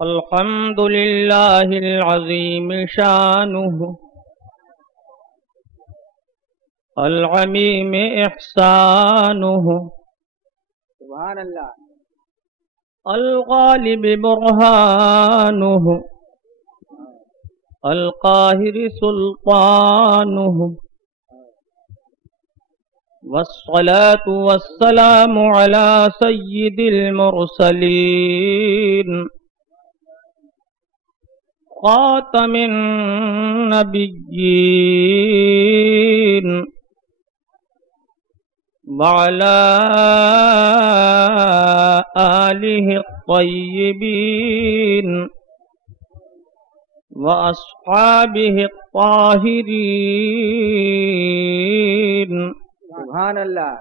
الحمد لله العظيم شانه العميم إحسانه سبحان اللہ الغالب برهانه القاهر سلطانه والصلاة والسلام على سيد المرسلين خاتم النبيين وعلى آله الطيبين وأصحابه الطاهرين سبحان اللہ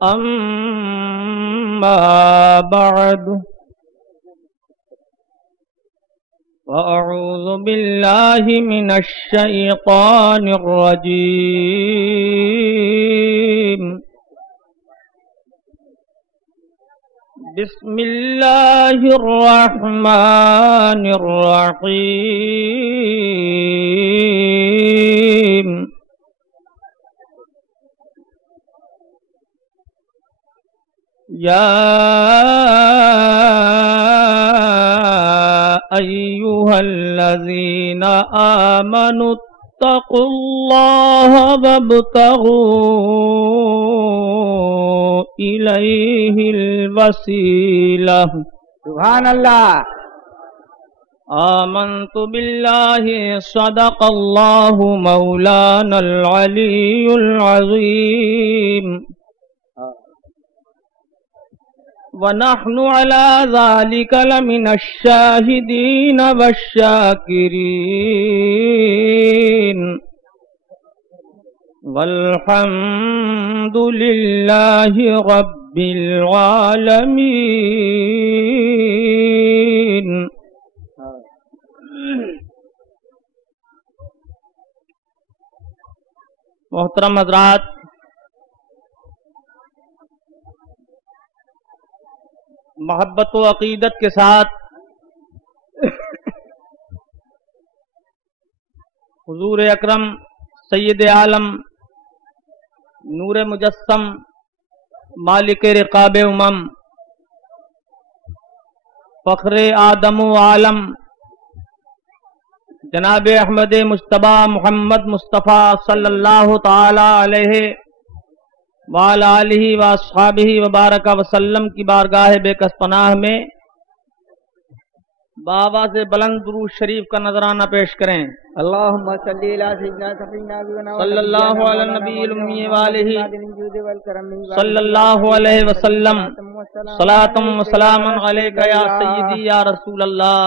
أما بعد وأعوذ بالله من الشيطان الرجيم بسم الله الرحمن الرحيم يا أيها الذين آمنوا اتقوا الله وابتغوا إليه الوسيلة سبحان اللہ آمنت بالله صدق الله مولانا العلي العظيم ونحن على ذلك لمن الشاهدين والشاكرين والحمد لله رب العالمين محترم حضرات، محبت و عقیدت کے ساتھ حضور اکرم سید عالم نور مجسم مالک رقاب امم فخر آدم و عالم جناب احمد مجتبی محمد مصطفیٰ صلی اللہ تعالی علیہ وعلی آلہ واصحابہ وبارک وسلم کی بارگاہ بے کس پناہ میں بآواز بلند درود شریف کا نذرانہ پیش کریں۔ اللہم صلی علی سیدنا سفینا صلی اللہ علی النبی الامی وآلہ صلی اللہ علیہ وسلم صلاۃ و سلام علیک یا سیدی یا رسول اللہ۔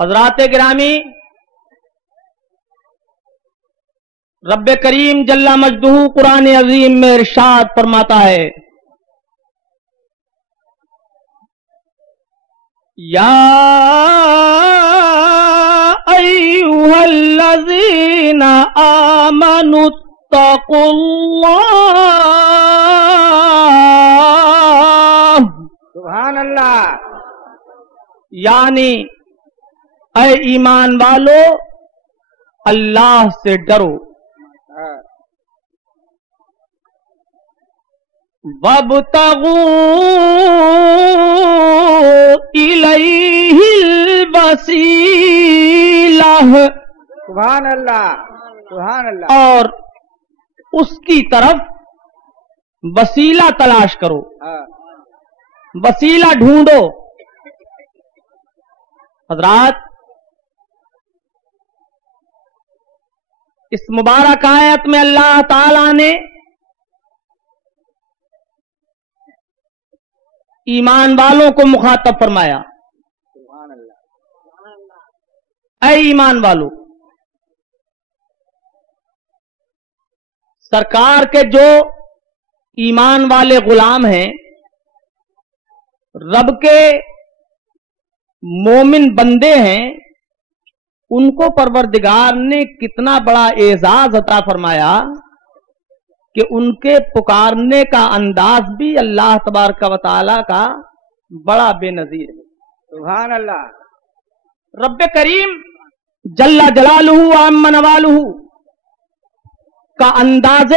حضرات گرامی، رب کریم جل مجدہ قرآن عظیم میں ارشاد فرماتا ہے، یا ایھا الذین آمنوا اتقوا اللہ، سبحان اللہ یعنی اے ایمان والو اللہ سے ڈرو، وَابْتَغُوا إِلَيْهِ الْوَسِيلَةَ، سبحان اللہ سبحان اللہ اور اس کی طرف وسیلہ تلاش کرو، وسیلہ ڈھونڈو۔ حضرات، اس مبارک آیت میں اللہ تعالی نے ایمان والوں کو مخاطب فرمایا، سبحان اللہ اے ایمان والو، سرکار کے جو ایمان والے غلام ہیں، رب کے مومن بندے ہیں، ان کو پروردگار نے کتنا بڑا اعزاز عطا فرمایا کہ ان کے پکارنے کا انداز بھی اللہ تبارک و تعالی کا بڑا بے نظیر ہے. سبحان اللہ. رب کریم جل جلالہ وعم نوالہ کا انداز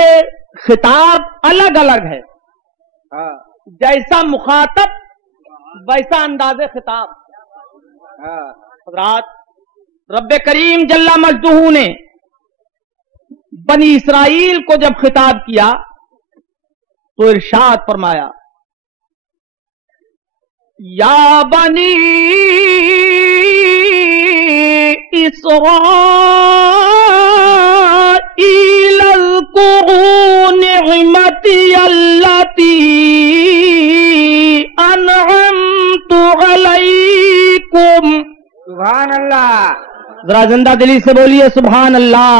خطاب الگ الگ ہے. ہاں جیسا مخاطب ویسا انداز خطاب. ہاں حضرات رب کریم جل مجدہ نے بنی اسرائیل کو جب خطاب کیا تو ارشاد فرمایا یا بنی اسرائیل اذکروا نعمتی التی انعمت علیکم. سبحان اللہ. ذرا زندہ دلی سے بولیے سبحان اللہ.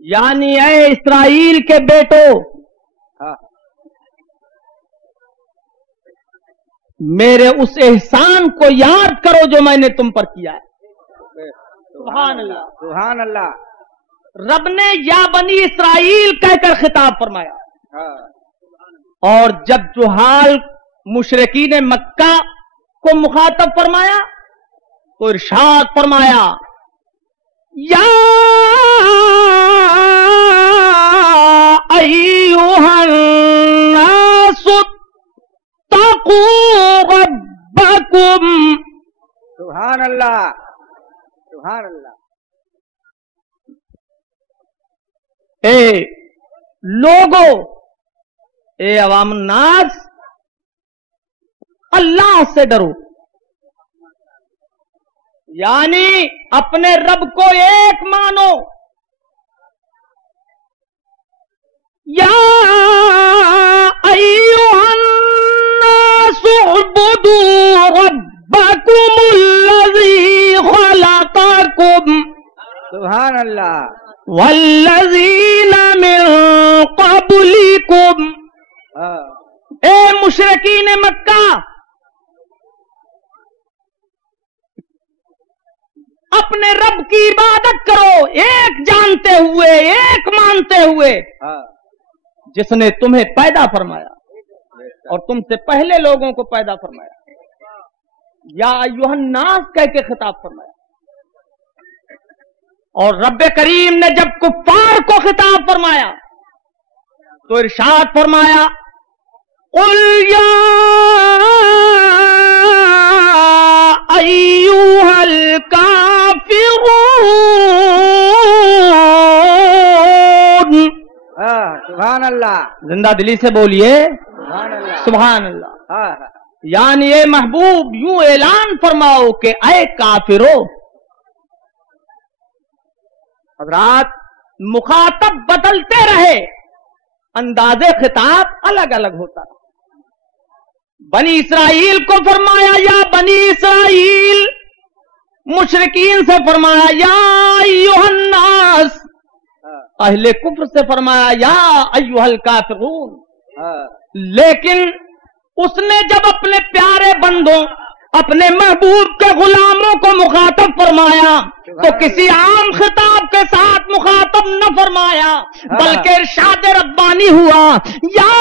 یعنی اے اسرائیل کے بیٹو ہاں میرے اس احسان کو یاد کرو جو میں نے تم پر کیا ہے. سبحان اللہ. سبحان اللہ. رب نے یا بنی اسرائیل کہہ کر خطاب فرمایا. ہاں اور جب جہال مشرکین مکہ کو مخاطب فرمایا تو ارشاد فرمایا یا ایھا الناس اتقوا ربکم. سبحان اللہ. سبحان اللہ. اے لوگو، اے عوام الناس، اللہ سے ڈرو. یعنی اپنے رب کو ایک مانو. یا ایھا الناس اعبدوا ربکم الذی خلقکم سبحان اللہ. والذین من قبلکم. ہاں اے مشرکین مکہ، اپنے رب کی عبادت کرو ایک جانتے ہوئے، ایک مانتے ہوئے، ہاں جس نے تمہیں پیدا فرمایا اور تم سے پہلے لوگوں کو پیدا فرمایا. یا ایھا الناس کہہ کے خطاب فرمایا. اور رب کریم نے جب کفار کو خطاب فرمایا تو ارشاد فرمایا قل یا ایھا الکافرون. سبحان اللہ. زندہ دلی سے بولیے سبحان اللہ. سبحان اللہ. ہاں یعنی اے محبوب یوں اعلان فرماؤ کہ اے کافرو. حضرات مخاطب بدلتے رہے، انداز خطاب الگ الگ ہوتا رہا. بنی اسرائیل کو فرمایا یا بنی اسرائیل، مشرکین سے فرمایا یا ایھا الناس، اہل کفر سے فرمایا یا ایھا الکافرون. لیکن اس نے جب اپنے پیارے بندوں، اپنے محبوب کے غلاموں کو مخاطب فرمایا تو کسی عام خطاب کے ساتھ مخاطب نہ فرمایا، بلکہ ارشاد ربانی ہوا یا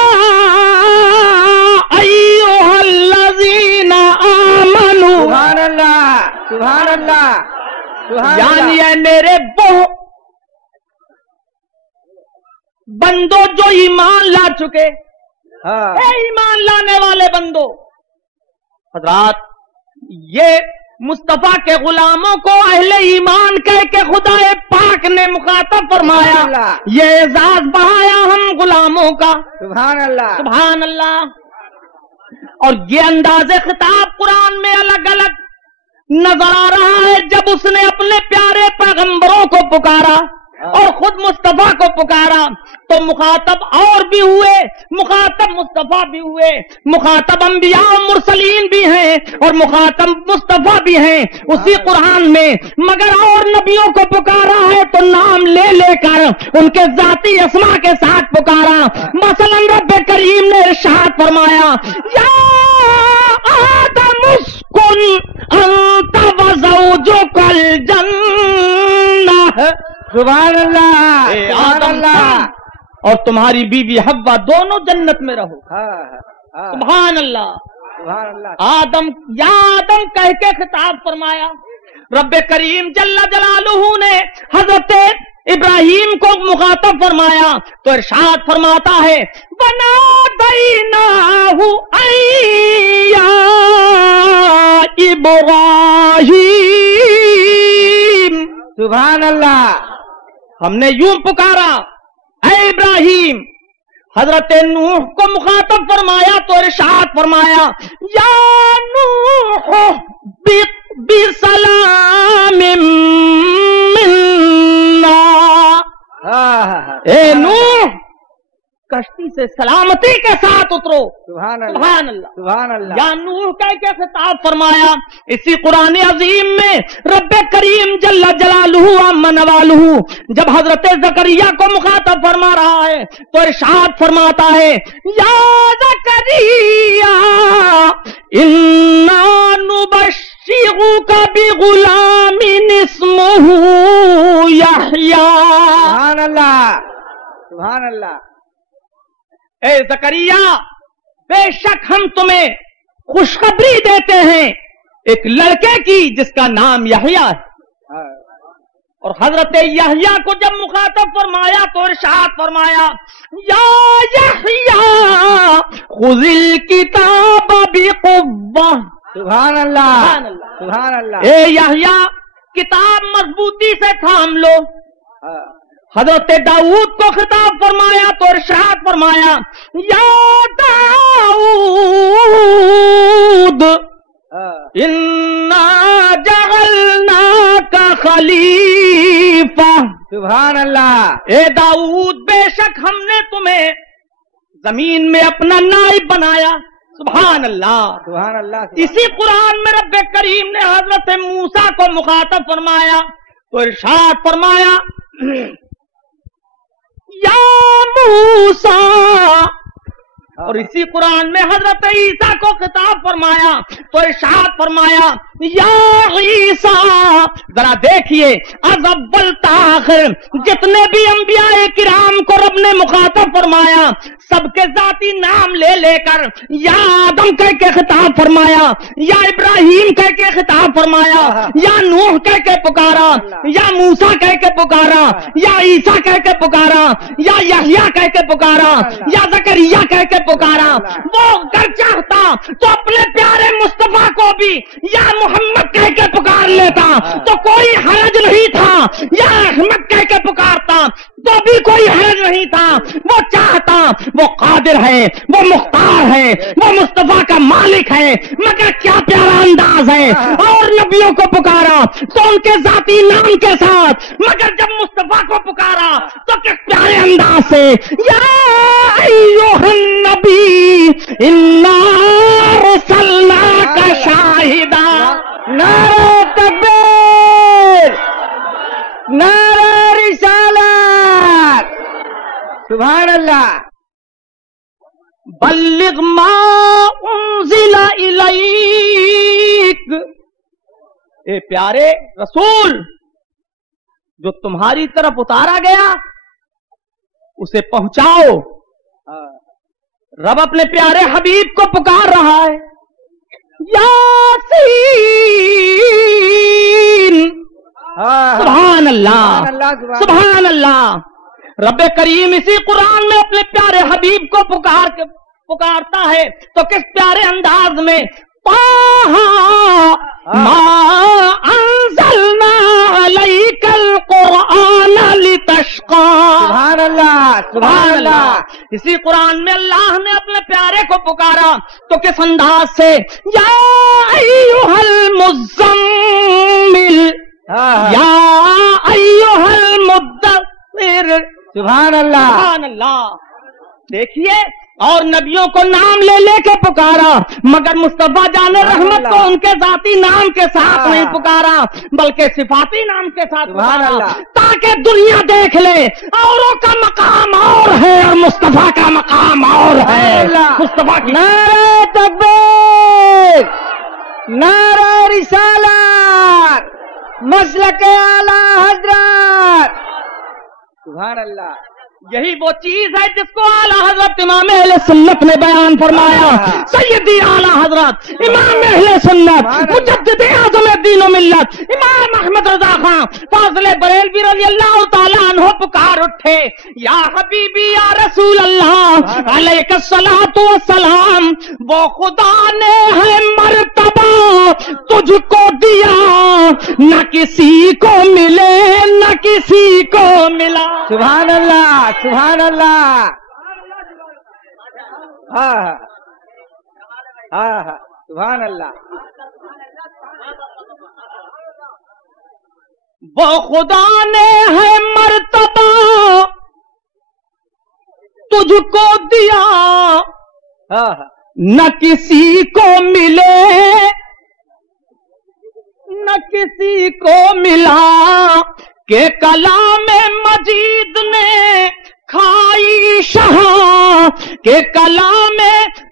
ایھا الذین آمنوا. سبحان اللہ. سبحان اللہ. سبحان یعنی اللہ. اے میرے بندوں جو ایمان لا چکے، ہاں اے ایمان لانے والے بندوں. حضرات یہ مصطفیٰ کے غلاموں کو اہل ایمان کہہ کے خدا پاک نے مخاطب فرمایا. سبحان اللہ. یہ اعزاز بڑھایا ہم غلاموں کا. سبحان اللہ. سبحان اللہ. اور یہ انداز خطاب قرآن میں الگ الگ نظر آ رہا ہے. جب اس نے اپنے پیارے پیغمبروں کو پکارا اور خود مصطفیٰ کو پکارا تو مخاطب اور بھی ہوئے، مخاطب مصطفیٰ بھی ہوئے، مخاطب انبیاء و مرسلین بھی ہیں اور مخاطب مصطفیٰ بھی ہیں اسی قرآن میں. مگر اور نبیوں کو پکارا ہے تو نام لے لے کر ان کے ذاتی اسماء کے ساتھ پکارا. مثلا رب کریم نے ارشاد فرمایا یا آدم اسکن کن انت وزوجک الجنہ. سبحان اللہ اے سبحان آدم اللہ. اور تمہاری بیوی حوا دونوں جنت میں رہو. ہاں سبحان اللہ. سبحان اللہ. آدم یا آدم کہہ کے خطاب فرمایا. رب کریم جل جلالہ نے حضرت ابراہیم کو مخاطب فرمایا تو ارشاد فرماتا ہے وَنَادَيْنَاهُ أَن يَا إِبْرَاهِيمُ. سبحان اللہ. ہم نے یوں پکارا اے ابراہیم. حضرت نوح کو مخاطب فرمایا تو ارشاد فرمایا یا نوح بسلام منا. اے نوح کشتی سے سلامتی کے ساتھ اترو. سبحان اللہ سبحان اللہ. سبحان اللہ. یا نوح کہہ کے خطاب فرمایا. اسی قرآن عظیم میں رب کریم جل جلالہ عما نوالہ جب حضرت زکریا کو مخاطب فرما رہا ہے تو ارشاد فرماتا ہے یا زکریا انا نبشرک بغلام اسمہ یحییٰ. سبحان اللہ سبحان اللہ. اے زکریا بے شک ہم تمہیں خوشخبری دیتے ہیں ایک لڑکے کی جس کا نام یحییٰ ہے. اور حضرت یحییٰ کو جب مخاطب فرمایا تو ارشاد فرمایا یا یحییٰ خذ الکتاب بقوہ. سبحان اللہ سبحان اللہ. اے یحییٰ کتاب مضبوطی سے تھام لو. حضرت داؤد کو خطاب فرمایا تو ارشاد فرمایا یا داؤد انا جعلناک خلیفہ. سبحان اللہ. اے داؤد بے شک ہم نے تمہیں زمین میں اپنا نائب بنایا. سبحان اللہ سبحان اللہ. اسی قرآن میں رب کریم نے حضرت موسیٰ کو مخاطب فرمایا تو ارشاد فرمایا یا موسیٰ. اور اسی قرآن میں حضرت عیسیٰ کو خطاب فرمایا تو ارشاد فرمایا یا عیسیٰ. ذرا دیکھیے از اول تاخر جتنے بھی انبیاء کرام کو رب نے مخاطب فرمایا سب کے ذاتی نام لے لے کر یا آدم کہہ کے خطاب فرمایا, یا ابراہیم کہہ کے خطاب فرمایا, یا نوح کہہ کے پکارا, یا موسیٰ کہہ کے پکارا, یا عیسیٰ کہہ کے پکارا, یا یحییٰ کہہ کے پکارا, یا زکریا کہہ کے پکارا. وہ اگر چاہتا تو اپنے پیارے مصطفیٰ کو بھی یا محمد کہہ کے پکار لیتا تو کوئی حرج نہیں تھا, یا احمد کہہ کے پکارتا تو بھی کوئی حرج نہیں تھا. وہ چاہتا, وہ قادر ہے, وہ مختار ہے, وہ مصطفیٰ کا مالک ہے. مگر کیا پیارا انداز ہے. اور نبیوں کو پکارا تو ان کے ذاتی نام کے ساتھ, مگر جب مصطفیٰ کو پکارا تو کس پیارے انداز سے یا ایھا النبی انا ارسلناک شاہدا. نعرہ تکبیر, نعرہ رسالت. سبحان اللہ. بلغ ما انزل الیک. اے پیارے رسول جو تمہاری طرف اتارا گیا اسے پہنچاؤ. رب اپنے پیارے حبیب کو پکار رہا ہے یاسین. سبحان اللہ سبحان اللہ. رب کریم اسی قرآن میں اپنے پیارے حبیب کو پکارتا ہے تو کس پیارے انداز میں ما انزلنا علیک القرآن لتشقى. سبحان اللہ سبحان اللہ. اسی قرآن میں اللہ نے اپنے پیارے کو پکارا تو کس انداز سے یا ایھا المزمل, یا ایھا المدثر. سبحان اللہ سبحان اللہ. دیکھیے اور نبیوں کو نام لے لے کے پکارا مگر مصطفیٰ جان رحمت کو ان کے ذاتی نام کے ساتھ نہیں پکارا بلکہ صفاتی نام کے ساتھ پکارا تاکہ دنیا دیکھ لے اوروں کا مقام اور ہے اور مصطفیٰ کا مقام اور ہے. مصطفیٰ کی نعرہ تکبیر, نعرہ رسالت مسلک اعلی حضرت سبحان اللہ یہی وہ چیز ہے جس کو اعلیٰ حضرت امام اہل سنت نے بیان فرمایا. سیدی اعلیٰ حضرت امام اہل سنت مجدد اعظم دین و ملت امام احمد رضا خان فاضل بریلوی رضی اللہ تعالیٰ عنہ پکار اٹھے, یا حبیبی یا رسول اللہ علیہ الصلوۃ والسلام, وہ خدا نے ہے مرتبہ تجھ کو دیا, نہ کسی کو ملے نہ کسی کو ملا. سبحان اللہ سبحان اللہ. ہاں ہاں سبحان اللہ. وہ خدا نے ہے مرتبہ تجھ کو دیا, نہ کسی کو ملے نہ کسی کو ملا, کہ کلام مجید نے کھائی شہاں, کہ کلام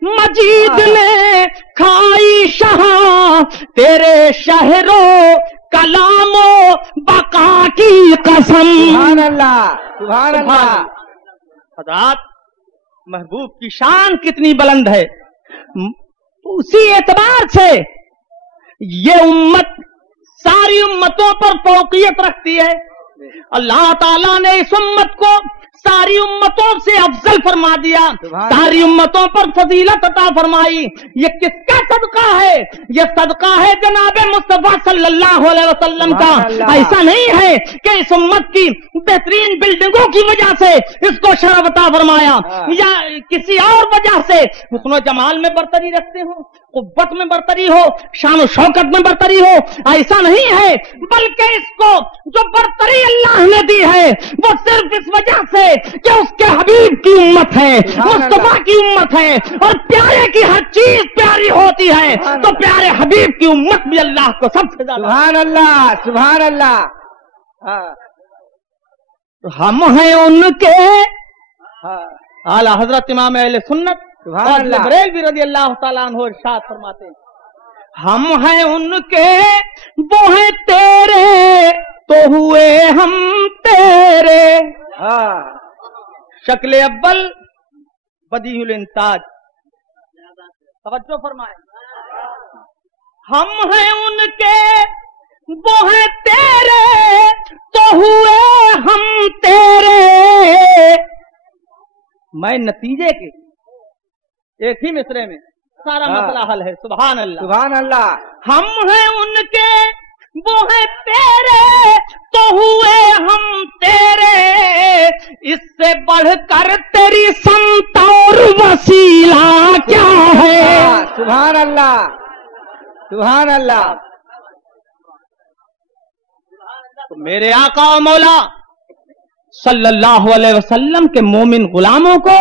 مجید نے کھائی شہاں, تیرے شہرو کلامو بقا کی قسم. سبحان اللہ سبحان اللہ. حضرات محبوب کی شان کتنی بلند ہے, اسی اعتبار سے یہ امت ساری امتوں پر فوقیت رکھتی ہے. اللہ تعالیٰ نے اس امت کو ساری امتوں سے افضل فرما دیا, ساری امتوں پر فضیلت عطا فرمائی. یہ کس کا صدقہ ہے؟ یہ صدقہ ہے جناب مصطفیٰ صلی اللہ علیہ وسلم کا. ایسا نہیں ہے کہ اس امت کی بہترین بلڈنگوں کی وجہ سے اس کو شرف عطا فرمایا, یا کسی اور وجہ سے حسن و جمال میں برتری رکھتے ہو, قوت میں برتری ہو, شان و شوکت میں برتری ہو. ایسا نہیں ہے, بلکہ اس کو جو برتری اللہ نے دی ہے وہ صرف اس وجہ سے کہ اس کے حبیب کی امت ہے, مصطفیٰ کی امت ہے, اور پیارے کی ہر چیز پیاری ہوتی ہے, تو پیارے حبیب کی امت بھی اللہ کو سب سے زیادہ. سبحان اللہ سبحان اللہ. ہم ہیں ان کے اعلیٰ حضرت امام اہل سنت بریلوی رضی اللہ تعالیٰ عنہ ارشاد فرماتے ہیں, ہم ہیں ان کے وہ ہیں تیرے تو ہوئے ہم تیرے. شکل اول بدیع الانتاج, توجہ فرمائیں. ہم ہیں ان کے وہ ہیں تیرے تو ہوئے ہم تیرے. میں نتیجے کے ایک ہی مصرے میں سارا مسئلہ حل ہے. سبحان اللہ سبحان اللہ. ہم ہیں ان کے وہ ہیں تیرے تو ہوئے ہم تیرے, اس سے بڑھ کر تیری سمت اور وسیلہ کیا ہے. سبحان اللہ سبحان اللہ. تو میرے آقا و مولا صلی اللہ علیہ وسلم کے مومن غلاموں کو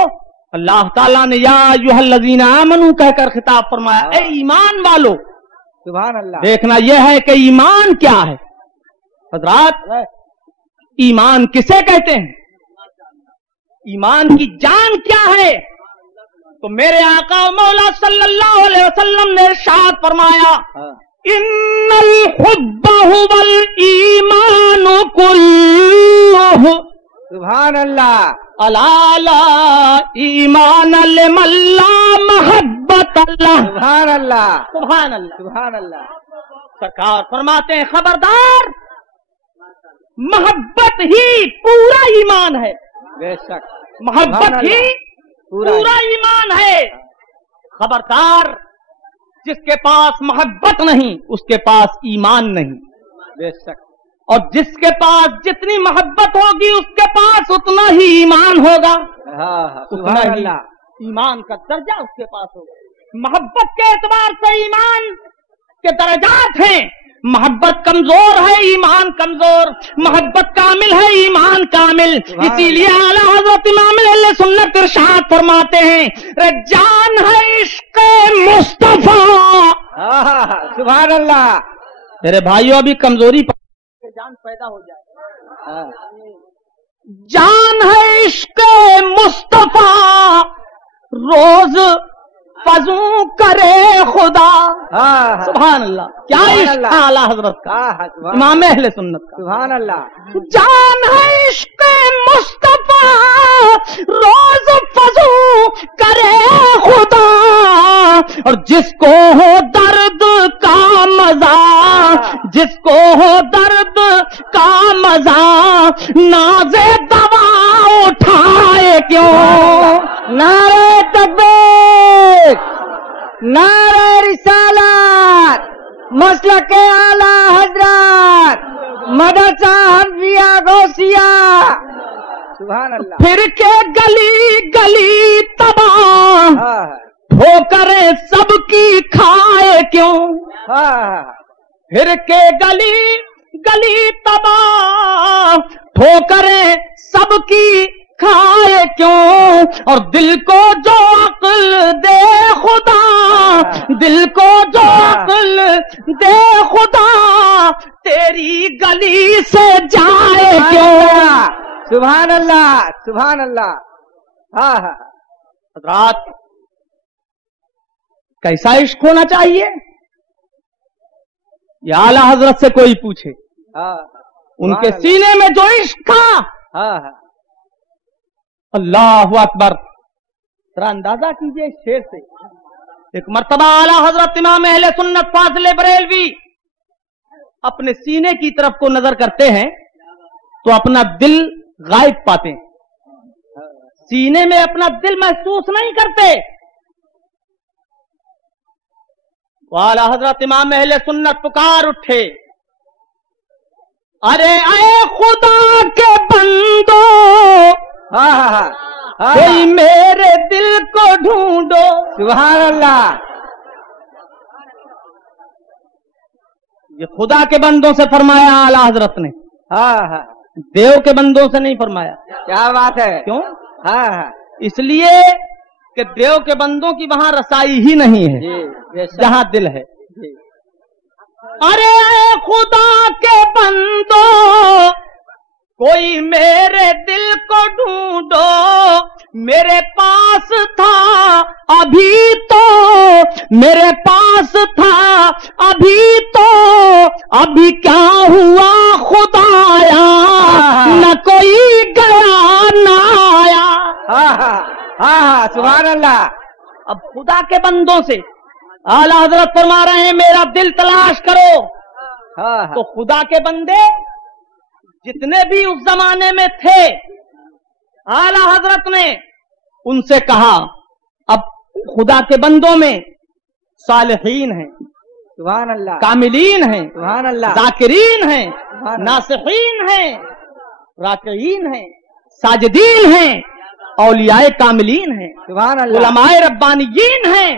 اللہ تعالیٰ نے یا ایھا الذین آمنوا کہہ کر خطاب فرمایا, اے ایمان والو. سبحان اللہ. دیکھنا یہ ہے کہ ایمان کیا ہے. حضرات ایمان کسے کہتے ہیں, ایمان کی جان کیا ہے؟ تو میرے آقا و مولا صلی اللہ علیہ وسلم نے ارشاد فرمایا, ان الحب هو الایمان کلہ. سبحان اللہ. الا لا ایمان لمن لا محبت اللہ. سبحان اللہ سبحان اللہ سبحان اللہ. سرکار فرماتے ہیں, خبردار, محبت ہی پورا ایمان ہے. بے شک محبت ہی پورا ایمان ہے. خبردار, جس کے پاس محبت نہیں اس کے پاس ایمان نہیں. بے شک. اور جس کے پاس جتنی محبت ہوگی اس کے پاس اتنا ہی ایمان ہوگا. سبحان اللہ. ایمان کا درجہ اس کے پاس ہوگا. محبت کے اعتبار سے ایمان کے درجات ہیں. محبت کمزور ہے, ایمان کمزور. محبت کامل ہے, ایمان کامل. اسی لیے اعلیٰ حضرت امام اہل سنت ارشاد فرماتے ہیں, جان ہے عشق مصطفیٰ. سبحان اللہ. میرے بھائیوں, ابھی کمزوری جان پیدا ہو جائے. جان ہے عشق مصطفیٰ, روز فضو کرے خدا. سبحان اللہ. کیا عشق تھا اعلیٰ حضرت کا, امام اہل سنت کا. سبحان اللہ. جان ہے عشق مصطفیٰ روز فضو کرے خدا, اور جس کو ہو درد کا مزہ, جس کو ہو درد کا مزہ, نازے دوا اٹھائے کیوں. نعرہ تکبیر, نعرہ رسالت, مسلک اعلی حضرت, مدرسہ حنفیہ غوثیہ. سبحان اللہ. پھر کے گلی گلی تباہ ٹھوکریں سب کی کھائے کیوں. پھر کے گلی گلی تباہ ٹھوکریں سب کی کھائے کیوں, اور دل کو جو عقل دے خدا, دل کو جو عقل دے خدا, تیری گلی سے جائے کیوں. سبحان اللہ. سبحان اللہ. حضرات, کیسا عشق ہونا چاہیے یہ اعلیٰ حضرت سے کوئی پوچھے. ان کے سینے میں جو عشق تھا, اللہ اکبر. ذرا اندازہ کیجئے اس شعر سے. ایک مرتبہ اعلیٰ حضرت امام اہل سنت فاضل بریلوی اپنے سینے کی طرف کو نظر کرتے ہیں تو اپنا دل غائب پاتے ہیں, سینے میں اپنا دل محسوس نہیں کرتے. اعلیٰ حضرت امام اہل سنت پکار اٹھے, ارے اے خدا کے بندو, کوئی میرے دل کو ڈھونڈو. سبحان اللہ. یہ خدا کے بندوں سے فرمایا اعلیٰ حضرت نے, دیو کے بندوں سے نہیں فرمایا. کیا بات ہے. کیوں؟ اس لیے کہ دیو کے بندوں کی وہاں رسائی ہی نہیں ہے جہاں دل ہے. ارے اے خدا کے بندو, کوئی میرے دل کو ڈھونڈو, میرے پاس تھا ابھی تو, میرے پاس تھا ابھی تو, ابھی کیا ہوا خدایا, نہ کوئی گیا نہ آیا. سبحان اللہ. اب خدا کے بندوں سے اعلیٰ حضرت فرما رہے ہیں میرا دل تلاش کرو. تو خدا کے بندے جتنے بھی اس زمانے میں تھے, اعلیٰ حضرت نے ان سے کہا اب خدا کے بندوں میں صالحین ہیں, سبحان اللہ, کاملین ہیں, سبحان اللہ, ذاکرین ہیں, ناصحین ہیں, راکعین ہیں, ساجدین ہیں, اولیاء کاملین ہیں, سبحان اللہ, علماء ربانیین ہیں.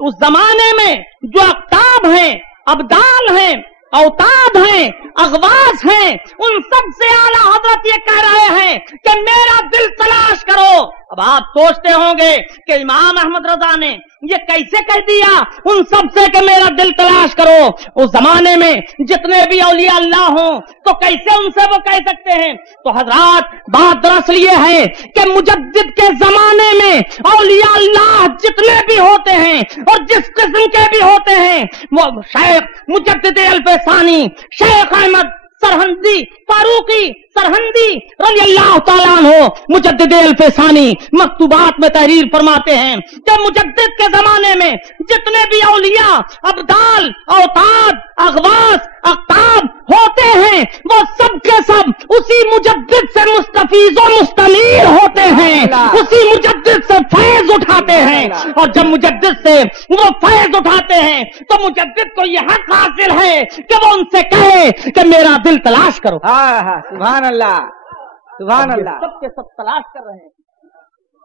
اس زمانے میں جو اقطاب ہیں, ابدال ہیں, اوتاد ہیں, اغواس ہیں, ان سب سے اعلیٰ حضرت یہ کہہ رہے ہیں کہ میرا دل تلاش کرو. اب آپ سوچتے ہوں گے کہ امام احمد رضا نے یہ کیسے کہہ دیا ان سب سے کہ میرا دل تلاش کرو. اس زمانے میں جتنے بھی اولیاء اللہ ہوں تو کیسے ان سے وہ کہہ سکتے ہیں. تو حضرات بات دراصل یہ ہے کہ مجدد کے زمانے میں اولیاء اللہ جتنے بھی ہوتے ہیں اور جس قسم کے بھی ہوتے ہیں, وہ شیخ مجدد الفسانی, شیخ احمد سرہندی, فاروقی سرہندی رضی اللہ تعالیٰ عنہ, مجدد الفسانی مکتوبات میں تحریر فرماتے ہیں کہ مجدد کے زمانے میں جتنے بھی اولیاء, ابدال, اوتاد, اغواس, اقطاب ہوتے ہیں وہ سب کے سب اسی مجدد سے مستفیض و مستنیر ہوتے ہیں, اسی مجدد سے فیض اٹھاتے ہیں. اور جب مجدد سے وہ فیض اٹھاتے ہیں تو مجدد کو یہ حق حاصل ہے کہ وہ ان سے کہے کہ میرا دل تلاش کرو. سبحان اللہ, سبحان اللہ. سب کے سب تلاش کر رہے ہیں,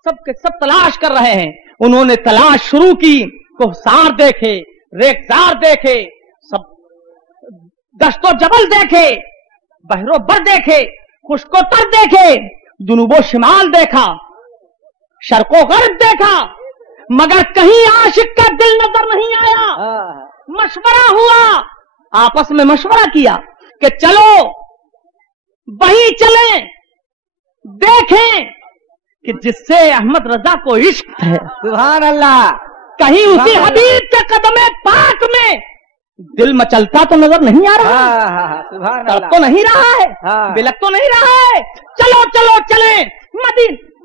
سب کے سب تلاش کر رہے ہیں. انہوں نے تلاش شروع کی, کوہسار دیکھے, ریگزار دیکھے, سب دشت و جبل دیکھے, بحر و بر دیکھے, خشک و تر دیکھے, جنوب و شمال دیکھا, شرق و غرب دیکھا, مگر کہیں عاشق کا دل نظر نہیں آیا. مشورہ ہوا, آپس میں مشورہ کیا کہ چلو وہیں چلیں, دیکھیں کہ جس سے احمد رضا کو عشق ہے, سبحان اللہ, کہیں اسی حبیب کے قدم پاک میں دل مچلتا تو نظر نہیں آ رہا، تڑپ تو نہیں رہا ہے، بلک تو نہیں رہا ہے. چلو چلو چلیں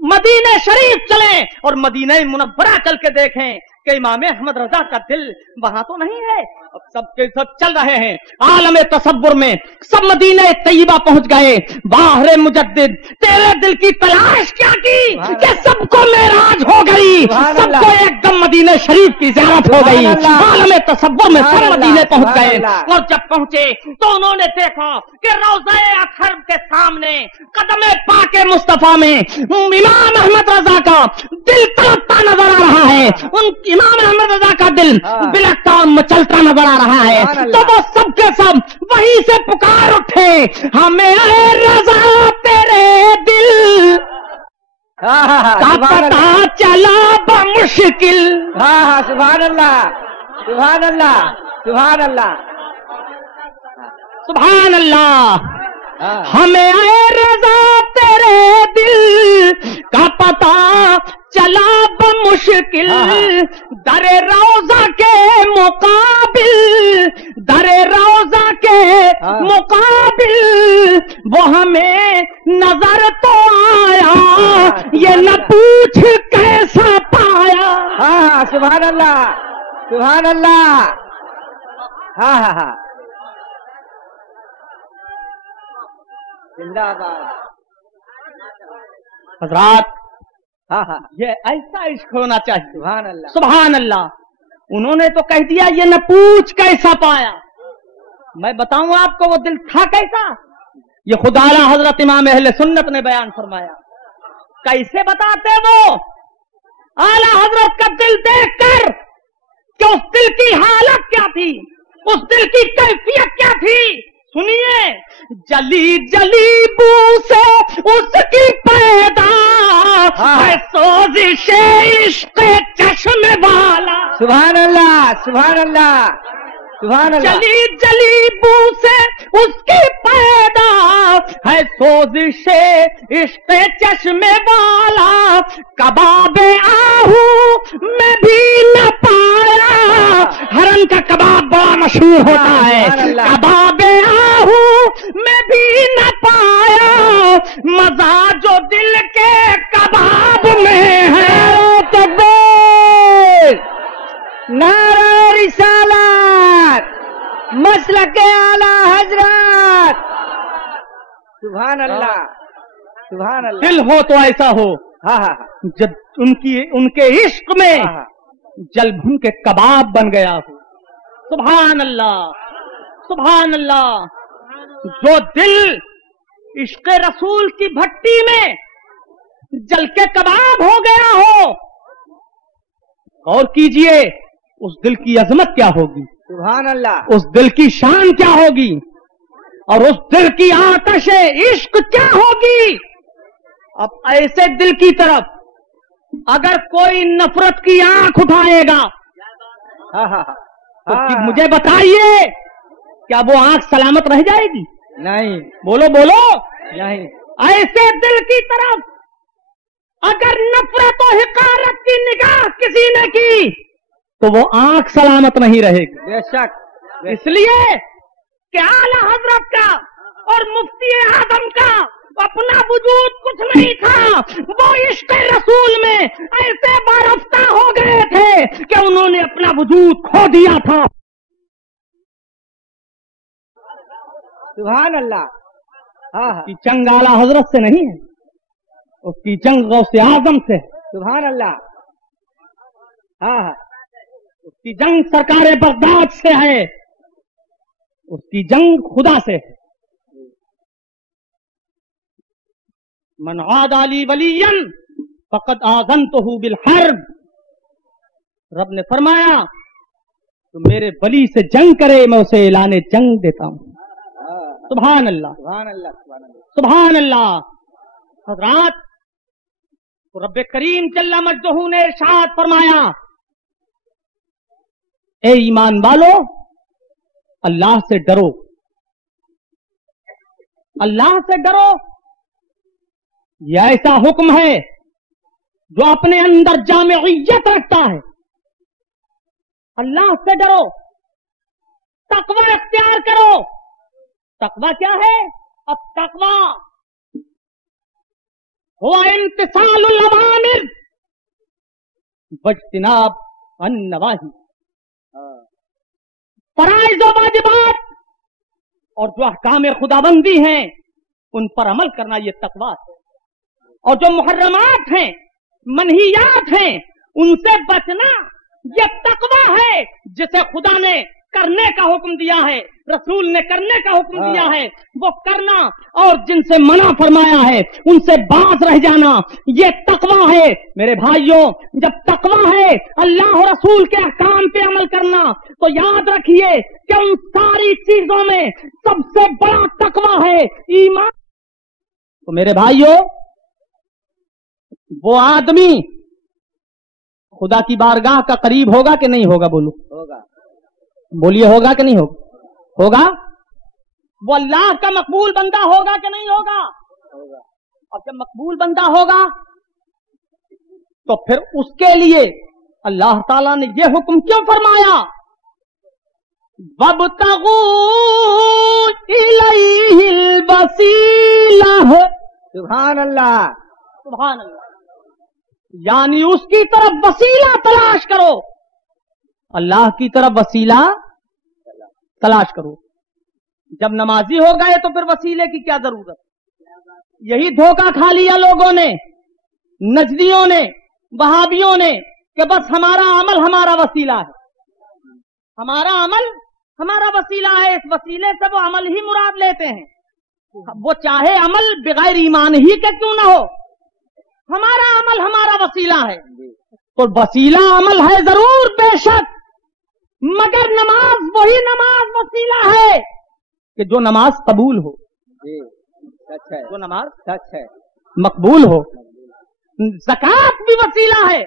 مدینہ شریف چلیں اور مدینہ منورہ چل کے دیکھیں کہ امام احمد رضا کا دل وہاں تو نہیں ہے. اب سب کے سب چل رہے ہیں عالم تصور میں، سب مدینہ طیبہ پہنچ گئے. باہر مجدد تیرے دل کی تلاش کیا کی کہ سب کو معراج ہو گئی، سب کو ایک دم مدینہ شریف کی زیارت ہو گئی. عالم تصور میں سب مدینہ پہنچ گئے اور جب پہنچے تو انہوں نے دیکھا کہ روضہ اطہر کے سامنے قدم پاک مصطفیٰ میں امام احمد رضا کا دل تڑپتا نظر آ رہا ہے. امام احمد رضا کا دل بلکتا اور مچلتا نظر آ رہا ہے. تو وہ سب کے سب وہیں سے پکار اٹھے، ہمیں اے رضا تیرے دل کا پتہ چلا بمشکل. سبحان اللہ سبحان اللہ سبحان اللہ سبحان اللہ. ہمیں اے رضا تیرے دل کا پتہ چلا بمشکل، در روضہ کے مقابل، در روضہ کے مقابل وہ ہمیں نظر تو آیا، یہ نہ پوچھ کیسا پایا. سبحان اللہ سبحان اللہ. زندہ باد. حضرات یہ ایسا عشق ہونا چاہیے. سبحان اللہ سبحان اللہ. انہوں نے تو کہہ دیا یہ نہ پوچھ کیسا پایا. میں بتاؤں آپ کو وہ دل تھا کیسا؟ یہ خدا اعلی حضرت امام اہل سنت نے بیان فرمایا. کیسے بتاتے وہ اعلی حضرت کا دل دیکھ کر کہ اس دل کی حالت کیا تھی، اس دل کی کیفیت کیا تھی. سنیے، جلی جلی بو سے اس کی پیدا ہے سوزش عشق چشم والا. سبحان اللہ سبحان اللہ سبحان اللہ. جلی جلی بو سے اس کی پیدا ہے سوزش عشق چشم والا. کباب آہو میں بھی نہ پایا، حرم کا کباب بڑا مشہور ہوتا ہے. کباب آہو میں بھی نہ پایا، مزہ جو دل کے کباب میں ہے. تکبیر، نعرہ رسالت، مسلک اعلی حضرت. سبحان اللہ سبحان اللہ. دل ہو تو ایسا ہو جب ان کے عشق میں جل بھن کے کباب بن گیا ہو. سبحان اللہ سبحان اللہ. جو دل عشق رسول کی بھٹی میں جل کے کباب ہو گیا ہو، غور کیجئے اس دل کی عظمت کیا ہوگی، سبحان اللہ. اس دل کی شان کیا ہوگی، اور اس دل کی آتش عشق کیا ہوگی. اب ایسے دل کی طرف اگر کوئی نفرت کی آنکھ اٹھائے گا تو مجھے بتائیے کیا وہ آنکھ سلامت رہ جائے گی؟ نہیں. بولو بولو. نہیں. ایسے دل کی طرف اگر نفرت و حقارت کی نگاہ کسی نے کی تو وہ آنکھ سلامت نہیں رہے گی. بے شک. اس لیے کہ اعلی حضرت کا اور مفتی اعظم کا اپنا وجود کچھ نہیں تھا. وہ عشق رسول میں ایسے وارفتہ ہو گئے تھے کہ انہوں نے اپنا وجود کھو دیا تھا. سبحان اللہ. اس کی جنگ اعلی حضرت سے نہیں ہے، اس کی جنگ غوث اعظم سے. سبحان اللہ. اس کی جنگ سرکار بغداد سے ہے، اس کی جنگ خدا سے ہے. من عاد علی ولیا فقد آذنتہ بالحرب. رب نے فرمایا تو میرے ولی سے جنگ کرے میں اسے اعلان جنگ دیتا ہوں. سبحان اللہ سبحان اللہ سبحان اللہ سبحان اللہ. حضرات، رب کریم جل مجدہ نے ارشاد فرمایا، اے ایمان والو اللہ سے ڈرو، اللہ سے ڈرو. یہ ایسا حکم ہے جو اپنے اندر جامعیت رکھتا ہے، اللہ سے ڈرو, تقوی اختیار کرو. تقوی کیا ہے؟ اب تقوی ہوا امتثال الاوامر واجتناب النواہی. فرائض و واجبات اور جو احکام خداوندی ہیں ان پر عمل کرنا یہ تقوی ہے. اور جو محرمات ہیں, منہیات ہیں, ان سے بچنا یہ تقوی ہے جسے خدا نے کرنے کا حکم دیا ہے, رسول نے کرنے کا حکم دیا ہے, وہ کرنا. اور جن سے منع فرمایا ہے ان سے باز رہ جانا, یہ تقوی ہے. میرے بھائیوں, جب تقوی ہے اللہ اور رسول کے احکام پہ عمل کرنا, تو یاد رکھیے کہ ان ساری چیزوں میں سب سے بڑا تقوی ہے ایمان. تو میرے بھائیوں, وہ آدمی خدا کی بارگاہ کا قریب ہوگا کہ نہیں ہوگا؟ بولو, ہوگا. بولیے, ہوگا کہ نہیں ہوگا؟ ہوگا. وہ اللہ کا مقبول بندہ ہوگا کہ نہیں ہوگا؟ ہوگا. اور جب مقبول بندہ ہوگا تو پھر اس کے لیے اللہ تعالیٰ نے یہ حکم کیوں فرمایا؟ وَابْتَغُوا إِلَيْهِ الْوَسِيلَةَ. سبحان اللہ. سبحان اللہ. یعنی اس کی طرف وسیلہ تلاش کرو, اللہ کی طرف وسیلہ تلاش کرو. جب نمازی ہو گئے تو پھر وسیلے کی کیا ضرورت؟ یہی دھوکہ کھا لیا لوگوں نے, نجدیوں نے, وہابیوں نے, کہ بس ہمارا عمل ہمارا وسیلہ ہے, ہمارا عمل ہمارا وسیلہ ہے. اس وسیلے سے وہ عمل ہی مراد لیتے ہیں. وہ چاہے عمل بغیر ایمان ہی کے کیوں نہ ہو, ہمارا عمل ہمارا وسیلہ ہے. تو وسیلہ عمل ہے ضرور, بے شک, مگر نماز وہی نماز وسیلہ ہے کہ جو نماز قبول ہو. جی سچ ہے. جو نماز سچ ہے. مقبول ہو. زکات بھی وسیلہ ہے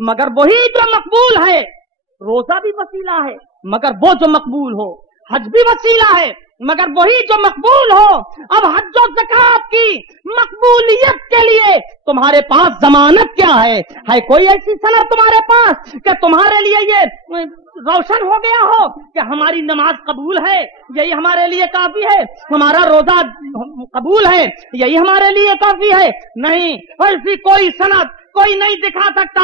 مگر وہی جو مقبول ہے. روزہ بھی وسیلہ ہے مگر وہ جو مقبول ہو. حج بھی وسیلہ ہے مگر وہی جو مقبول ہو. اب حج و زکات کی مقبولیت کے لیے تمہارے پاس ضمانت کیا ہے کوئی ایسی سند تمہارے پاس کہ تمہارے لیے یہ روشن ہو گیا ہو کہ ہماری نماز قبول ہے, یہی ہمارے لیے کافی ہے, ہمارا روزہ قبول ہے, یہی ہمارے لیے کافی ہے؟ نہیں, ایسی کوئی سند کوئی نہیں دکھا سکتا.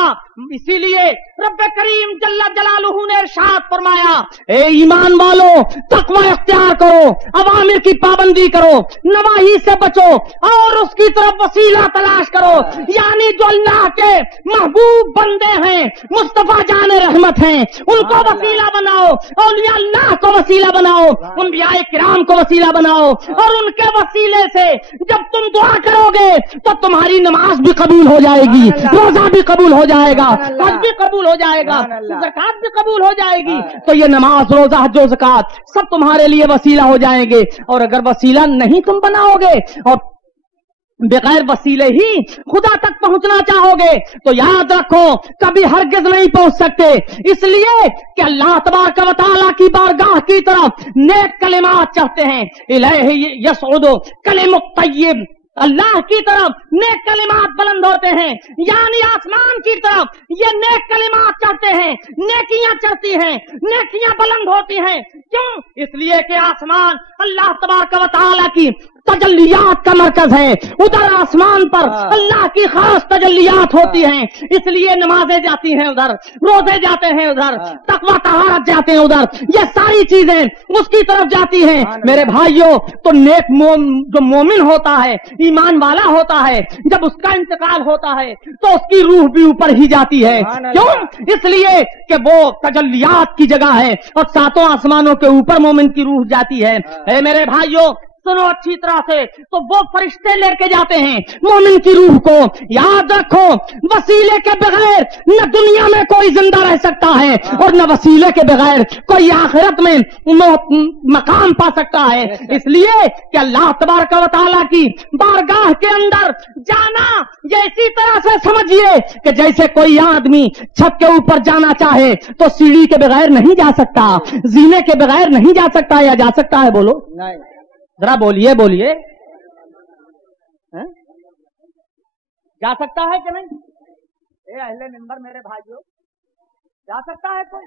اسی لیے رب کریم جل جلالہ نے ارشاد فرمایا, اے ایمان والو تقوی اختیار کرو, اوامر کی پابندی کرو, نواہی سے بچو اور اس کی طرف وسیلہ تلاش کرو. یعنی جو اللہ کے محبوب بندے ہیں, مصطفیٰ جان رحمت ہیں, ان کو وسیلہ بناؤ, اولیاء اللہ کو وسیلہ بناؤ, انبیاء کرام کو وسیلہ بناؤ, اور ان کے وسیلے سے جب تم دعا کرو گے تو تمہاری نماز بھی قبول ہو جائے گی, روزہ بھی قبول ہو جائے گا, حج بھی قبول ہو جائے گا, زکات بھی قبول ہو جائے گی. تو یہ نماز, روزہ, حج و زکات سب تمہارے لیے وسیلہ ہو جائیں گے. اور اگر وسیلہ نہیں تم بناؤ گے اور بغیر وسیلے ہی خدا تک پہنچنا چاہو گے تو یاد رکھو کبھی ہرگز نہیں پہنچ سکتے. اس لیے کہ اللہ تبارک و تعالیٰ کی بارگاہ کی طرف نیک کلمات چاہتے ہیں. الیہ یصعد کلم الطیب, اللہ کی طرف نیک کلمات بلند ہوتے ہیں, یعنی آسمان کی طرف یہ نیک کلمات چڑھتے ہیں, نیکیاں چڑھتی ہیں, نیکیاں بلند ہوتی ہیں. کیوں؟ اس لیے کہ آسمان اللہ تبارک و تعالیٰ کی تجلیات کا مرکز ہے. ادھر آسمان پر اللہ کی خاص تجلیات ہوتی ہیں, اس لیے نمازیں جاتی ہیں ادھر, روزے جاتے ہیں ادھر, تقویٰ طہارت جاتے ہیں ادھر, یہ ساری چیزیں اس کی طرف جاتی ہیں. میرے بھائیوں, تو نیک جو مومن ہوتا ہے, ایمان والا ہوتا ہے, جب اس کا انتقال ہوتا ہے تو اس کی روح بھی اوپر ہی جاتی ہے. کیوں؟ اس لیے کہ وہ تجلیات کی جگہ ہے اور ساتوں آسمانوں کے اوپر مومن کی روح جاتی ہے. اے میرے بھائیوں سنو اچھی طرح سے, تو وہ فرشتے لے کے جاتے ہیں مومن کی روح کو. یاد رکھو وسیلے کے بغیر نہ دنیا میں کوئی زندہ رہ سکتا ہے اور نہ وسیلے کے بغیر کوئی آخرت میں مقام پا سکتا ہے. اس لیے کہ اللہ تبارک و تعالیٰ کی بارگاہ کے اندر جانا یہ اسی طرح سے سمجھیے کہ جیسے کوئی آدمی چھت کے اوپر جانا چاہے تو سیڑھی کے بغیر نہیں جا سکتا, زینے کے بغیر نہیں جا سکتا, یا جا سکتا ہے؟ بولو ذرا, بولیے بولیے, جا سکتا ہے کہ نہیں؟ اے اہل منبر میرے بھائیوں, جا سکتا ہے کوئی؟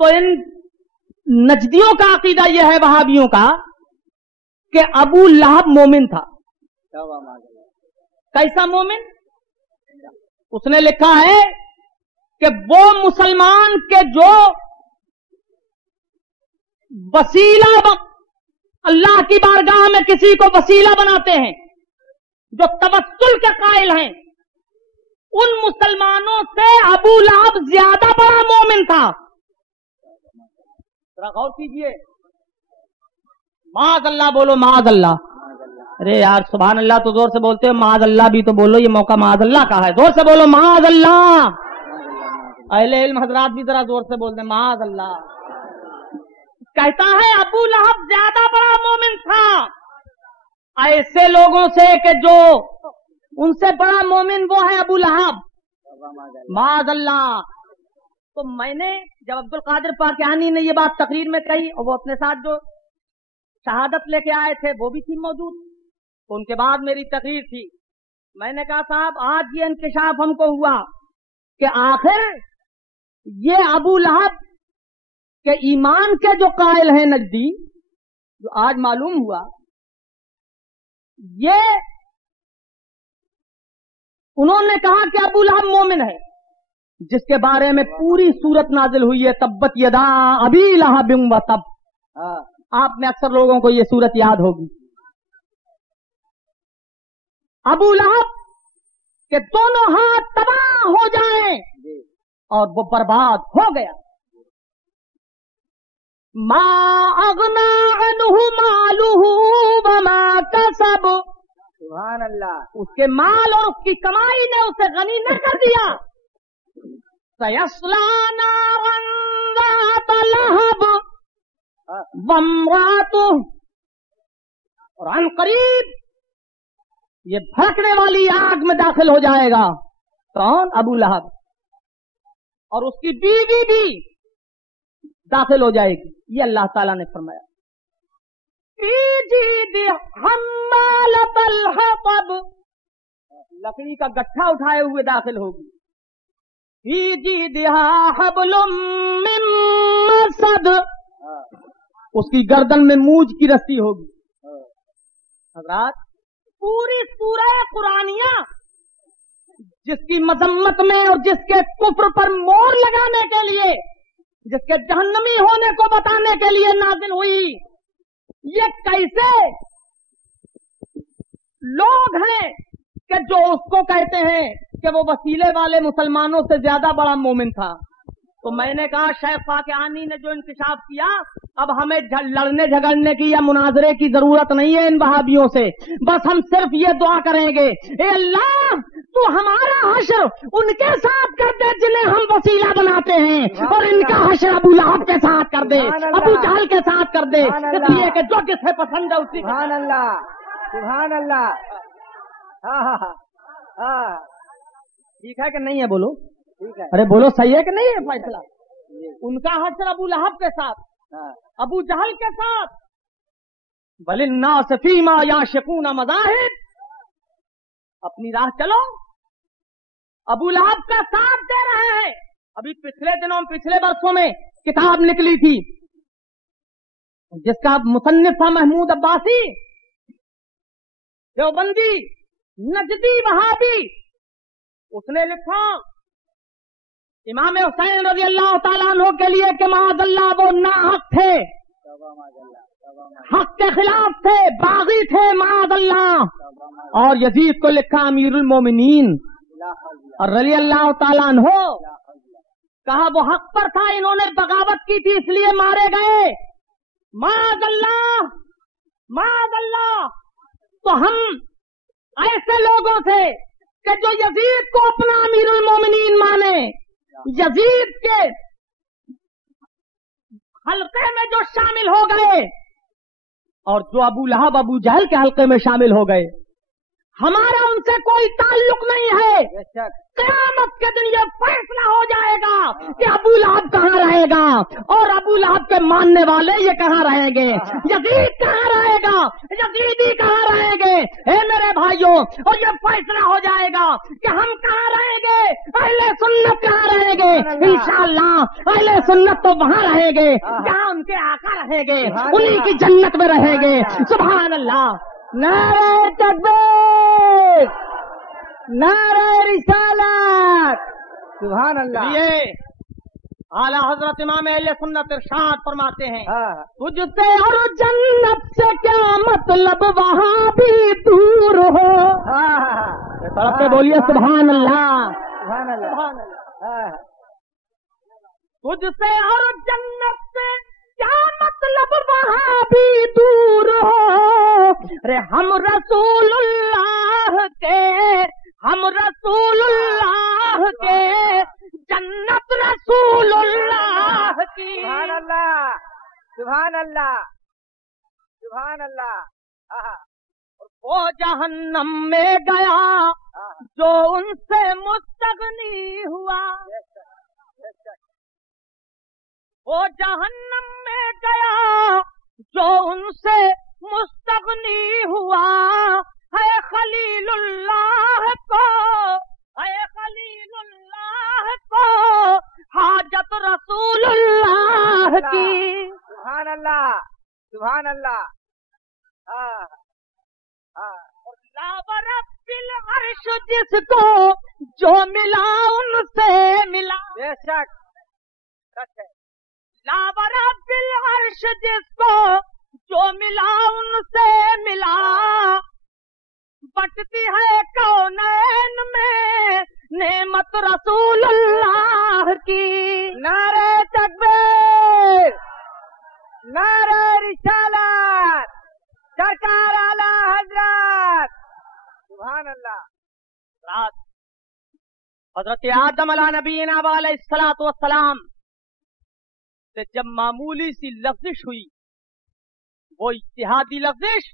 تو ان نجدیوں کا عقیدہ یہ ہے وہابیوں کا کہ ابو لہب مومن تھا. کیسا مومن؟ اس نے لکھا ہے کہ وہ مسلمان کے جو وسیلہ اللہ کی بارگاہ میں کسی کو وسیلہ بناتے ہیں، جو توسل کے قائل ہیں، ان مسلمانوں سے ابو لہب زیادہ بڑا مومن تھا. ذرا غور کیجئے. معاذ اللہ بولو، معاذ اللہ. ارے یار سبحان اللہ تو زور سے بولتے ہو، معاذ اللہ بھی تو بولو. یہ موقع معاذ اللہ کا ہے، زور سے بولو معاذ اللہ. اہل علم حضرات بھی ذرا زور سے بولتے ہیں معاذ اللہ. کہتا ہے ابو لہب زیادہ بڑا مومن تھا ایسے لوگوں سے کہ جو ان سے بڑا مومن وہ ہے ابو لہب. معاذ اللہ. تو میں نے جب عبد القادر پاکیانی نے یہ بات تقریر میں کہی، اور وہ اپنے ساتھ جو شہادت لے کے آئے تھے وہ بھی تھی موجود، تو ان کے بعد میری تقریر تھی. میں نے کہا صاحب آج یہ انکشاف ہم کو ہوا کہ آخر یہ ابو لہب کہ ایمان کے جو قائل ہیں نجدی، جو آج معلوم ہوا، یہ انہوں نے کہا کہ ابو لہب مومن ہے، جس کے بارے میں پوری سورت نازل ہوئی ہے تبت یدا ابی لہب و تب. آپ میں اکثر لوگوں کو یہ سورت یاد ہوگی. ابو لہب کہ دونوں ہاتھ تباہ ہو جائیں اور وہ برباد ہو گیا. ما اغنا عنہ مالہ وما کسب. سبحان اللہ. اس کے مال اور اس کی کمائی نے اسے غنی نہ کر دیا. سیصلی نارا ذات لہب وامرأتہ. اور عن قریب یہ بھڑکنے والی آگ میں داخل ہو جائے گا. کون؟ ابو لہب. اور اس کی بیوی بھی داخل ہو جائے گی. یہ اللہ تعالیٰ نے فرمایا. فی جیدہ حمالۃ الحطب. لکڑی کا گٹھا اٹھائے ہوئے داخل ہوگی. فی جیدہا حبل من مسد. اس کی گردن میں موج کی رسی ہوگی. حضرات پوری سورہ قرآنیہ جس کی مذمت میں اور جس کے کفر پر مور لگانے کے لیے، جس کے جہنمی ہونے کو بتانے کے لیے نازل ہوئی، یہ کیسے لوگ ہیں کہ جو اس کو کہتے ہیں کہ وہ وسیلے والے مسلمانوں سے زیادہ بڑا مومن تھا. تو میں نے کہا شیخ فاقیانی نے جو انکشاف کیا، اب ہمیں لڑنے جھگڑنے کی یا مناظرے کی ضرورت نہیں ہے ان وہابیوں سے. بس ہم صرف یہ دعا کریں گے، اے اللہ تو ہمارا حشر ان کے ساتھ کر دے جنہیں ہم وسیلہ بناتے ہیں، اور ان کا حشر ابو لہب کے ساتھ کر دے، ابو جہل کے ساتھ کر دے، اس لیے کہ جو جسے پسند ہے اسی. سبحان اللہ. سبحان اللہ. ٹھیک ہے کہ نہیں ہے؟ بولو. ٹھیک ہے. ارے بولو صحیح ہے کہ نہیں ہے فیصلہ؟ ان کا حشر ابو لہب کے ساتھ، ابو جہل کے ساتھ. وَلِلنَّاسِ فِيمَا يَعْشِقُونَ مَذَاهِبْ. اپنی راہ چلو. ابو لہب کا ساتھ دے رہے ہیں. ابھی پچھلے برسوں میں کتاب نکلی تھی جس کا مصنف تھا محمود عباسی، دیوبندی نجدی وہابی. اس نے لکھا امام حسین رضی اللہ تعالیٰ عنہ کے لیے کہ معاذ اللہ وہ ناحق تھے، حق کے خلاف تھے، باغی تھے معاذ اللہ. اور یزید کو لکھا امیر المومنین اور رضی اللہ تعالیٰ عنہ. کہا وہ حق پر تھا، انہوں نے بغاوت کی تھی اس لیے مارے گئے. معاذ اللہ، معاذ اللہ. تو ہم ایسے لوگوں سے کہ جو یزید کو اپنا امیر المومنین مانے، یزید کے حلقے میں جو شامل ہو گئے، اور جو ابو لہب ابو جہل کے حلقے میں شامل ہو گئے، ہمارا ان سے کوئی تعلق نہیں ہے. قیامت کے دن یہ فیصلہ ہو جائے گا کہ ابو لہب کہاں رہے گا، اور ابو لہب کے ماننے والے یہ کہاں رہیں گے، یزید کہاں رہے گا، یزیدی کہاں رہیں گے. اے میرے بھائی بھائیوں، اور یہ فیصلہ ہو جائے گا کہ ہم کہاں رہیں گے، اہل سنت کہاں رہیں گے. انشاءاللہ اہل سنت تو وہاں رہیں گے جہاں ان کے آقا رہیں گے، انہیں کی جنت میں رہیں گے. سبحان اللہ. نعرہ تکبیر، نعرہ رسالت. سبحان اللہ. یہ اعلیٰ حضرت امام اہل سنت ارشاد فرماتے ہیں، ہاں. تجھ سے اور جنت سے کیا مطلب وہاں بھی دور ہو. طرف سے بولیے سبحان اللہ. سبحان اللہ. سبحان اللہ. ہاں. تجھ سے اور جنت سے کیا مطلب وہاں بھی دور ہو. ارے ہم رسول اللہ کے، ہم رسول اللہ کے، جنت رسول اللہ کی. سبحان اللہ. سبحان اللہ. سبحان اللہ. ہاں. وہ جہنم میں گیا جو ان سے مستغنی ہوا. وہ جہنم میں گیا جو ان سے مستغنی ہوا. ہے خلیل اللہ کو، ہے خلیل اللہ کو حاجت رسول اللہ کی. سبحان اللہ. سبحان اللہ. ہاں. ہاں. لا ورب العرش جس کو جو ملا ان سے ملا. بے شک سچ ہے. لا ورب العرش جس کو جو ملا ان سے ملا. بٹتی ہے کونین میں نعمت رسول اللہ کی. نعرہ تکبیر، نعرہ رسالت، سرکار اعلی حضرت. سبحان اللہ. رات حضرت آدم علیہ نبینا علیہ الصلوۃ والسلام سے جب معمولی سی لفزش ہوئی، وہ اجتہادی لفزش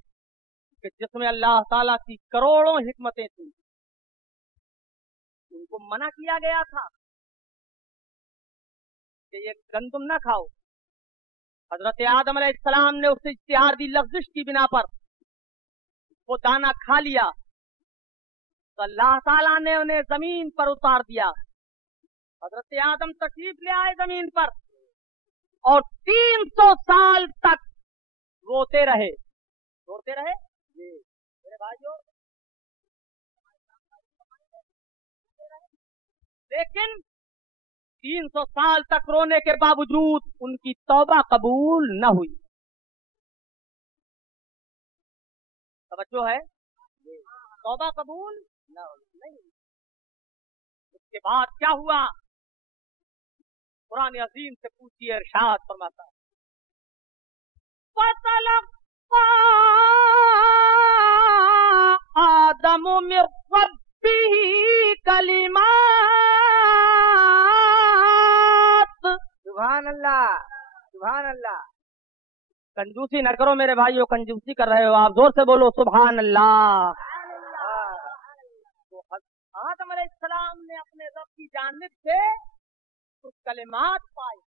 کہ جس میں اللہ تعالیٰ کی کروڑوں حکمتیں تھیں، ان کو منع کیا گیا تھا کہ یہ گندم نہ کھاؤ. حضرت آدم علیہ السلام نے اس اجتہادی لفزش کی بنا پر وہ دانہ کھا لیا تو اللہ تعالیٰ نے انہیں زمین پر اتار دیا. حضرت آدم تشریف لے آئے زمین پر اور 300 سال تک روتے رہے. روتے رہے میرے بھائیوں، لیکن 300 سال تک رونے کے باوجود ان کی توبہ قبول نہ ہوئی. توجہ ہے، توبہ قبول نہ ہوئی. اس کے بعد کیا ہوا؟ قرآن عظیم سے پوچھیے، ارشاد فرماتا ہے آدم من ربه کلمات. سبحان اللہ. سبحان اللہ. کنجوسی نہ کرو میرے بھائیو، کنجوسی کر رہے ہو آپ، زور سے بولو سبحان اللہ. تو آدم علیہ السلام نے اپنے رب کی جانب سے کچھ کلمات پائے،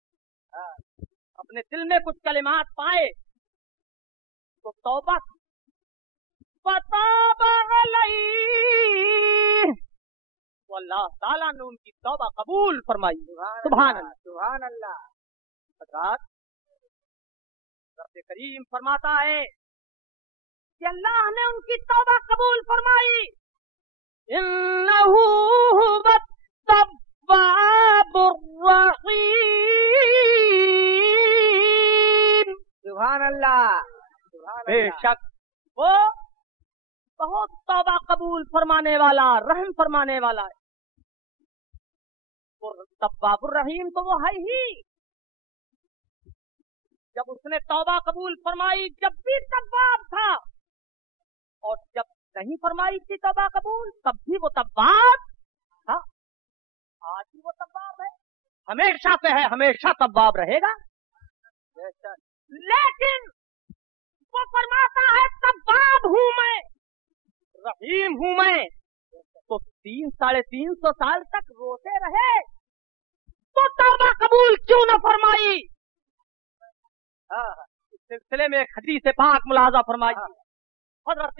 اپنے دل میں کچھ کلمات پائے تو توبہ کی. فتاب علیہ، تو اللہ تعالیٰ نے ان کی توبہ قبول فرمائی. سبحان اللہ. سبحان اللہ. حضرات، رب کریم فرماتا ہے کہ اللہ نے ان کی توبہ قبول فرمائی. انہو هو التواب الرحیم. سبحان اللہ. سبحان بے اللہ. شک وہ بہت توبہ قبول فرمانے والا، رحم فرمانے والا ہے. اور تواب الرحیم تو وہ ہے ہی. جب اس نے توبہ قبول فرمائی جب بھی تواب تھا، اور جب نہیں فرمائی تھی توبہ قبول تب بھی وہ تواب تھا. آج بھی وہ تواب ہے، ہمیشہ سے ہے، ہمیشہ تواب رہے گا. لیکن وہ فرماتا ہے تواب ہوں میں، رحیم ہوں میں. تو 300-350 سال تک روتے رہے تو توبہ قبول کیوں نہ فرمائی؟ اس سلسلے میں ایک حدیث پاک ملاحظہ فرمائی. حضرت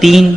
3,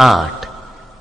8।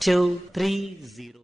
230